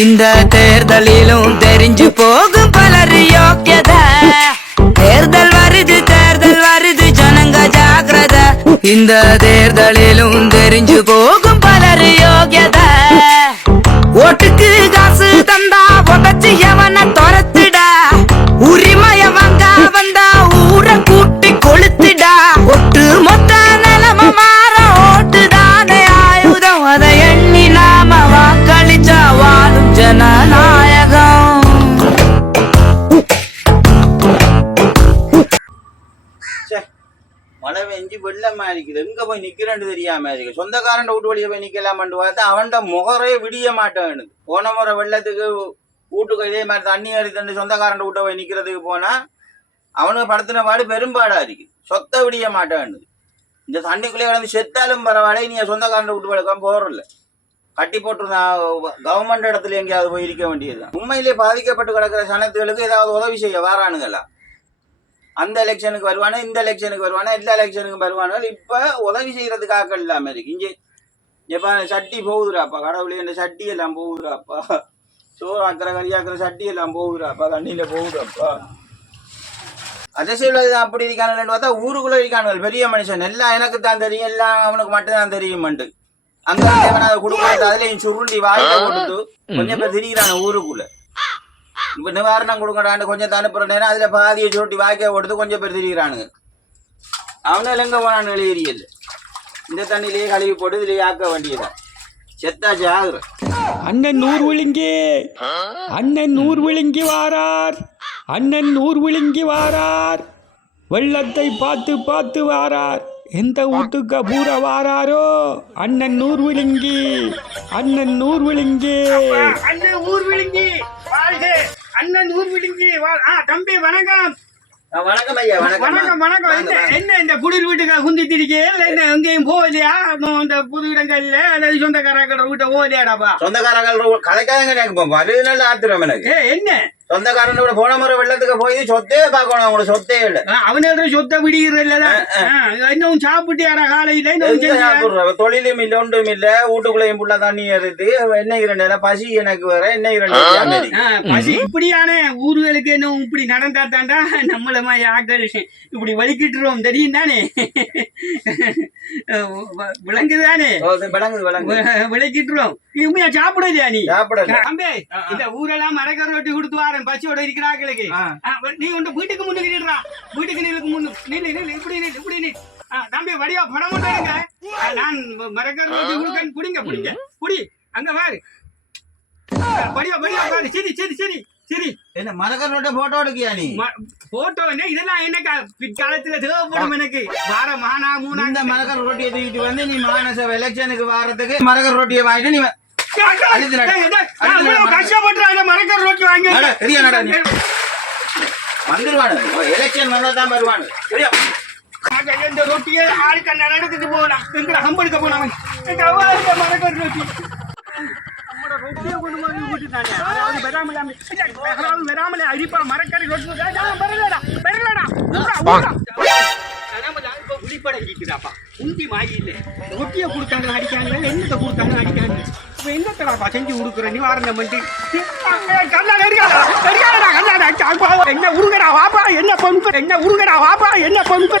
இந்த தேர்தலிலும் தெரிஞ்சு போகும் பலர் யோக்கியத. தேர்தல் வருது ஜனங்க ஜாக்கிரத. இந்த தேர்தலிலும் தெரிஞ்சு போகும் பலர் யோக்கியத. ஓட்டுக்கு காசு தந்தா உடச்சு எவன துரத்துடா. உரிமைய வாங்க வந்தா ஊரை கூட்டி கொளுத்துடா. ஒட்டு மொத்த நிலம மாற ஓட்டுதானே ஆயுதம். அதை எண்ணி நாம வாக்களிச்சா வாழும் ஜனநாயகம். மழை பெஞ்சு வெள்ளமா இருக்குது. எங்க போய் நிக்கிறேன்னு தெரியாம இருக்கு. சொந்தக்காரன் வீட்டு வழியை போய் நிக்கலாமன்னு பார்த்தா அவன்கிட்ட முகரே விடிய மாட்டேன். போன முறை வெள்ளத்துக்கு வீட்டுக்கு இதே மாதிரி தண்ணி அடித்து சொந்தக்காரன் வீட்டை போய் நிக்கிறதுக்கு போனா அவனுக்கு படுத்தின பாடு பெரும்பாடா இருக்கு. சொத்தை விடிய மாட்டேன். இந்த தண்ணிக்குள்ளே கிடந்து செத்தாலும் பரவாயில்ல, நீ சொந்தக்காரன் வீட்டு வழக்கம் போறல கட்டி போட்டுருந்தா கவர்மெண்ட் இடத்துல எங்கேயாவது போய் இருக்க வேண்டியதுதான். உண்மையிலே பாதிக்கப்பட்டு கிடக்கிற சனத்துகளுக்கு ஏதாவது உதவி செய்ய வாரானுங்களா? அந்த எலெக்ஷனுக்கு வருவானே, இந்த எலெக்ஷனுக்கு வருவானே, எல்லா எலெக்ஷனுக்கும் வருவானு. இப்ப உதவி செய்யறதுக்கு ஆக்கள் இல்லாம இருக்கு. இங்கே எப்ப சட்டி போகுதுராப்பா, கடவுளே இந்த சட்டி எல்லாம் போகுதுராப்பா, சோறு ஆக்கிற கறியாக்குற சட்டி எல்லாம் போகுதுராப்பா, தண்ணியில போகுதுராப்பா. அரசியல் அப்படி இருக்கானு பார்த்தா ஊருக்குள்ள இருக்கானுகள் பெரிய மனுஷன். எல்லாம் எனக்கு தான் தெரியும், எல்லாம் அவனுக்கு மட்டும் தான் தெரியும்ட்டு அங்க கொடுக்கறது அதுலயும் சுருண்டி வாயில போட்டுட்டு கொஞ்சம் பேர் திரிகிறான ஊருக்குள்ள. இப்ப நிவாரணம் கொடுக்கறான்னு கொஞ்சம் அனுப்புற நேரம் அதுல பாதியை சுருட்டி வாய்க்க கொடுத்து கொஞ்சம் பேர் திரிகிறானுங்க. அவனால எங்க போனான்னு எழுதியது இந்த தண்ணியிலேயே கழுவி போட்டு இதுலயே ஆக்க வேண்டியதான். செத்தாச்சு ஆகுற அண்ணன் நூறு விழுங்கி, அண்ணன் நூறு விழுங்கி வாரார், அண்ணன் நூறு விழுங்கி வாரார். வெள்ளத்தை பார்த்து பார்த்து வாரார். எந்த வீட்டுக்கு பூரா வாராரோ அண்ணன் நூறு விழுங்கி, அண்ணன் நூறு விழுங்கி, அண்ணன் ஊர் விழுங்கி வாழ்க. அண்ணன் ஊர் விழுங்கி தம்பி வணக்கம். வணக்கம் ஐயா. வணக்கம் வணக்கம். என்ன இந்த குடிர் வீட்டுக்கு குந்திட்டு இருக்கீங்க? என்ன எங்கேயும் போகலையா? இந்த புது இடங்கள்ல அல்லது சொந்தக்காரர்கள் வீட்டை போகலையாடாப்பா? சொந்தக்காரர்கள் கதைக்காக எனக்கு வருதுனால ஆத்திரம் எனக்கு. என்ன சொந்தக்காரனோட போன முறை வெள்ளத்துக்கு போய் சொத்தே பார்க்கணும். அவங்களோட சொத்தே இல்ல. அவனோட சொத்தை விடுகிறல்லதான். இன்னும் சாப்பிட்டு யாரா காலையில தொழிலும் இல்ல ஒன்றும் இல்ல. வீட்டுக்குள்ளையும் புள்ள தண்ணி எடுத்து என்ன இரண்டு பசி எனக்கு வேற என்ன இரண்டு பசி. இப்படியான ஊர்களுக்கு என்ன இப்படி நடந்தா தாண்டா நம்மள மாதிரி ஆக்கள் இப்படி வலிக்கிட்டுருவோம் தெரியும் தானே. விளங்குதானே? விளக்கிட்டுருவோம். உண்மையா சாப்பிடலையா நீ? தம்பி இந்த ஊரெல்லாம் மரக்கரை ரொட்டி கொடுத்து வாரேன் பசியோட இருக்கிறாங்களுக்கு. நீ ஒன்று வீட்டுக்கு முன்னுக்கு நின்றா. வீட்டுக்கு நீளுக்கு முன்னு இப்படி இப்படி நீ தம்பி வடிவா படம் மாட்டாங்க. நான் மரக்கரை ரொட்டி கொடுக்க புடிங்க புடிங்க புடி அங்க பாரு. வடிவா வடிவா பாரு. சரி சரி சரி சரி. என்ன மரக்கரை ரொட்டி போட்டோ எடுக்கியா நீ? போட்டோ என்ன இதெல்லாம் என்ன பிற்காலத்துல தேவைப்படும் எனக்கு. வார மானா மூணா இந்த மரக்கரை ரொட்டியை தூக்கிட்டு வந்து நீ மாநசபை எலெக்ஷனுக்கு வாரத்துக்கு மரக்கரை ரொட்டியை வாங்கிட்டு நீ கஷ்டப்பட்டு மரக்கரை ரொட்டி வாங்கி வந்துருவானு. எலெக்ஷன் வந்தா தான் வருவானு. இந்த ரொட்டியை ஆளுக்கு நடந்துட்டு போனான். எங்களை ஹம்படுக்க போனான். மரக்கரை ரொட்டி ரொட்டியை கொண்டு வந்து விட்டுட்டாங்க. அதாவது வராமலே அடிப்பா மரக்கரை ரொட்டி விழிப்படைக்குதாப்பா. உண்டி மாறி இல்லை. ரொட்டியை கொடுத்தாங்க அடிக்காங்க, எண்ணத்தை கொடுத்தாங்க அடிக்காங்க. இப்ப என்னத்தடாப்பா செஞ்சு கொடுக்குற நிவாரணம் பண்ணி என்ன உருங்கடா வாப்பா என்ன பங்கு என்ன உருங்கடா வாப்பா என்ன பங்கு